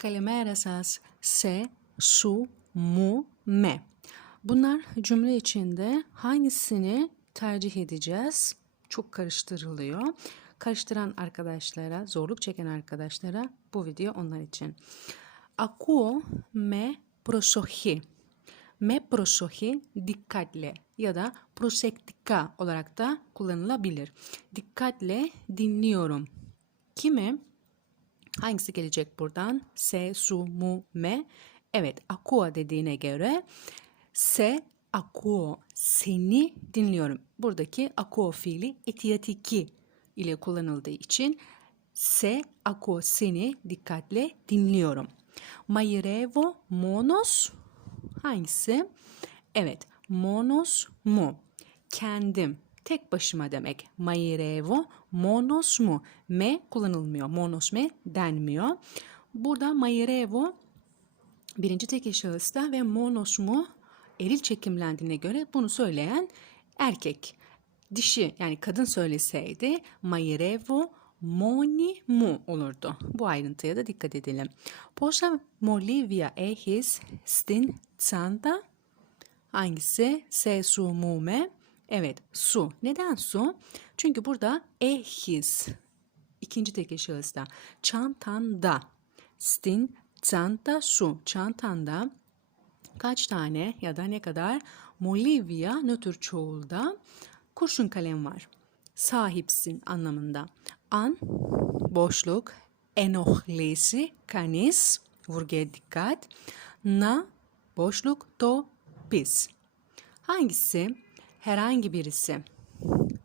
Kalimera σας se, su, mu, me. Bunlar cümle içinde hangisini tercih edeceğiz? Çok karıştırılıyor. Karıştıran arkadaşlara, zorluk çeken arkadaşlara bu video onlar için. Ακούω με προσοχή. Με προσοχή dikkatle ya da prosektika olarak da kullanılabilir. Dikkatle dinliyorum. Kimi? Hangisi gelecek buradan? Se, su, mu, me. Evet, akua dediğine göre se, akuo, seni dinliyorum. Buradaki akuo fiili etiyatiki ile kullanıldığı için se, akuo, seni dikkatle dinliyorum. Mairevo, monos, hangisi? Evet, monos mu. Kendim, tek başıma demek. Mairevo, monos mu. Me kullanılmıyor. Monos me denmiyor. Burada mairevo birinci tek şahısta ve monos mu eril çekimlendiğine göre bunu söyleyen erkek. Dişi yani kadın söyleseydi mairevo moni mu olurdu. Bu ayrıntıya da dikkat edelim. Posa molivia ehis stin tsanta Hangisi? Se, su, mu, me. Evet, su. Neden su? Çünkü burada ehis. ikinci tek şahısta. Çantanda. Stin, çanta, su. Çantanda kaç tane ya da ne kadar Molivya nötr çoğulda kurşun kalem var. Sahipsin anlamında. An, boşluk, enohlesi, kanis, vurguya dikkat. Na, boşluk, to, pis. Hangisi? Herhangi birisi.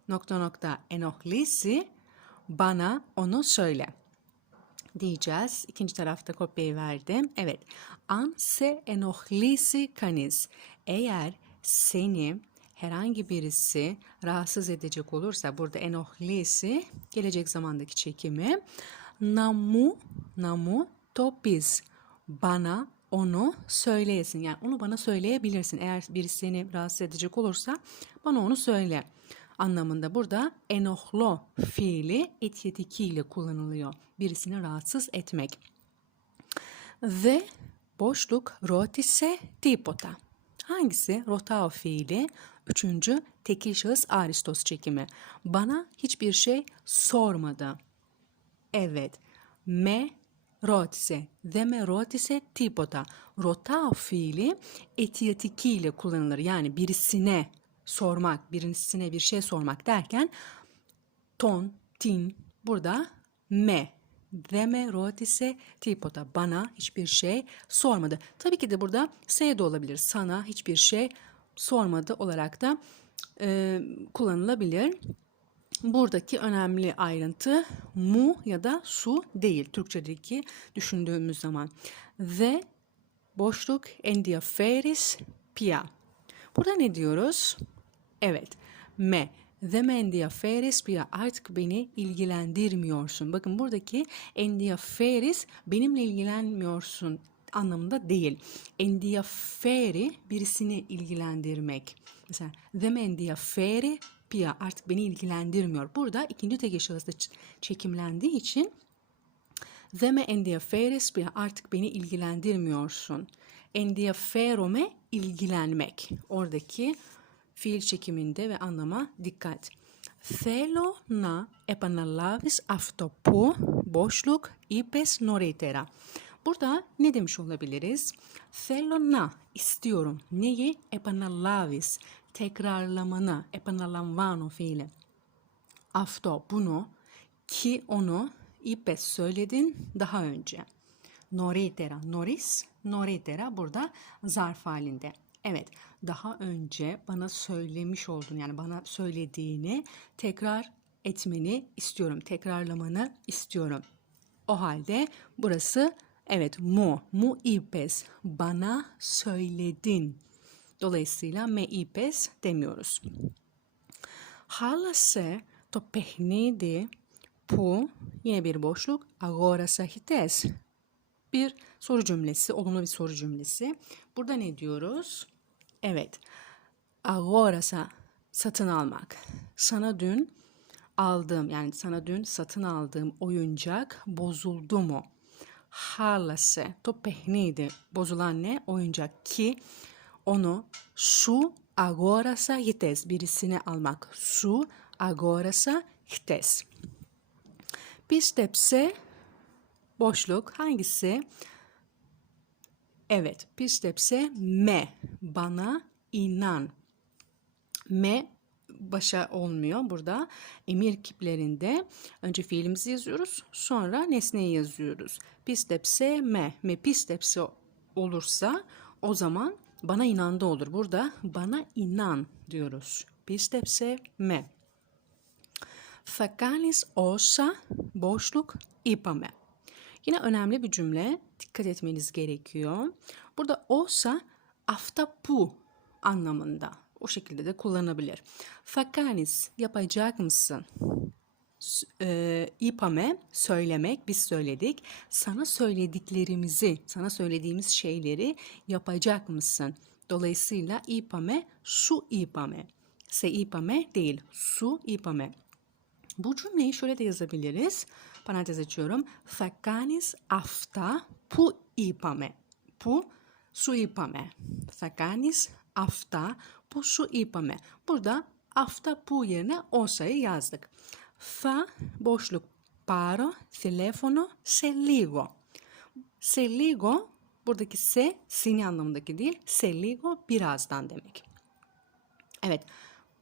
Nokta nokta enohlisi bana onu söyle diyeceğiz. İkinci tarafta kopyayı verdim. Evet. An se enohlisi kanis. Eğer seni herhangi birisi rahatsız edecek olursa burada enohlisi gelecek zamandaki çekimi namu namu topis bana onu söyleyesin. Yani onu bana söyleyebilirsin. Eğer birisi seni rahatsız edecek olursa bana onu söyle anlamında burada enohlo fiili etyetiki ile kullanılıyor. Birisini rahatsız etmek. Ve boşluk rotise tipota. Hangisi? Rotao fiili. Üçüncü tekil şahıs aristos çekimi. Bana hiçbir şey sormadı. Evet. Me rotise. Deme rotise tipota. Rotao fiili etiyatiki ile kullanılır. Yani birisine sormak, birisine bir şey sormak derken ton, tin burada me deme rotise tipota bana hiçbir şey sormadı. Tabii ki de burada se de olabilir. Sana hiçbir şey sormadı olarak da e, kullanılabilir. Buradaki önemli ayrıntı mu ya da su değil Türkçedeki düşündüğümüz zaman. Ve boşluk endiaferis pia. Burada ne diyoruz? Evet. Me. The me endiaferis pia. Artık beni ilgilendirmiyorsun. Bakın buradaki endiaferis benimle ilgilenmiyorsun anlamında değil. Endiaferi birisini ilgilendirmek. Mesela the me endiaferi pia artık beni ilgilendirmiyor. Burada ikinci tek şahısta çekimlendiği için The me endiaferis pia artık beni ilgilendirmiyorsun. Endiaferome ilgilenmek. Oradaki fiil çekiminde ve anlama dikkat. Θέλω να επαναλάβεις αυτό που boşluk είπες νωρίτερα. Burada ne demiş olabiliriz? Θέλω να, istiyorum. Neyi? Επαναλάβεις, tekrarlamanı, επαναλαμβάνω fiili. Αυτό, bunu, ki onu, είπες söyledin daha önce. Noritera, noris, noritera burada zarf halinde. Evet, daha önce bana söylemiş oldun yani bana söylediğini tekrar etmeni istiyorum, tekrarlamanı istiyorum. O halde burası evet mu, mu ipes, bana söyledin. Dolayısıyla me ipes demiyoruz. Χάλασε το παιχνίδι που yine bir boşluk αγόρασα χτες. Bir soru cümlesi, olumlu bir soru cümlesi. Burada ne diyoruz? Evet. Agorasa satın almak. Sana dün aldığım yani sana dün satın aldığım oyuncak bozuldu mu? χάλασε το παιχνίδι. Bozulan ne? Oyuncak ki onu şu agorasa hites. Birisini almak. Su agorasa hites. Pistepse boşluk hangisi? Evet, pistepse me. Bana inan. Me başa olmuyor burada. Emir kiplerinde önce fiilimizi yazıyoruz, sonra nesneyi yazıyoruz. Pistepse me. Me pistepse olursa o zaman bana inandı olur. Burada bana inan diyoruz. Pistepse me. Θα κάνεις όσα boşluk είπαμε. Yine önemli bir cümle. Dikkat etmeniz gerekiyor. Burada olsa afta bu anlamında. O şekilde de kullanabilir. Fakanis yapacak mısın? e, ipame söylemek biz söyledik. Sana söylediklerimizi, sana söylediğimiz şeyleri yapacak mısın? Dolayısıyla ipame su ipame. Se ipame değil, su ipame. Bu cümleyi şöyle de yazabiliriz. Parantez açıyorum. Fakanis afta pu ipame. Pu su ipame. Fakanis Θα κάνεις αυτά που σου είπαμε. Burada αυτά που yerine osa'yı yazdık. Θα boşluk πάρω τηλέφωνο σε λίγο. Se λίγο buradaki se seni anlamındaki değil. Se λίγο birazdan demek. Evet.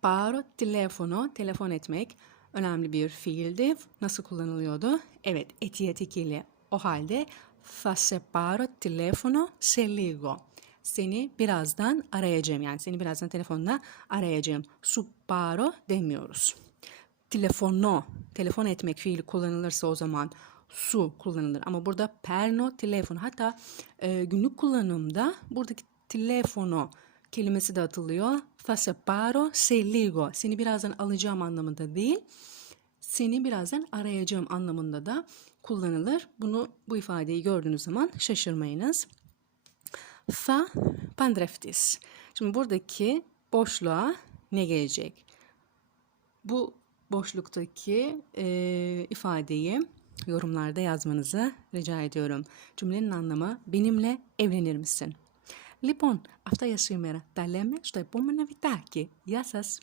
Paro telefono, telefon etmek önemli bir fiildi. Nasıl kullanılıyordu? Evet, etiyet ekili. O halde θα σε πάρω telefono σε λίγο. seni birazdan arayacağım. Yani seni birazdan telefonla arayacağım. Supparo demiyoruz. Telefono, telefon etmek fiili kullanılırsa o zaman su kullanılır. Ama burada perno, telefon. Hatta e, günlük kullanımda buradaki telefono kelimesi de atılıyor. Faseparo, seligo. Seni birazdan alacağım anlamında değil. Seni birazdan arayacağım anlamında da kullanılır. Bunu bu ifadeyi gördüğünüz zaman şaşırmayınız Θα παντρευτείς. Şimdi buradaki boşluğa ne gelecek? Bu boşluktaki e, ifadeyi yorumlarda yazmanızı rica ediyorum. Cümlenin anlamı benimle evlenir misin? Λοιπόν, αυτά για σήμερα. Τα λέμε στο επόμενο βιτάκι. Γεια σας!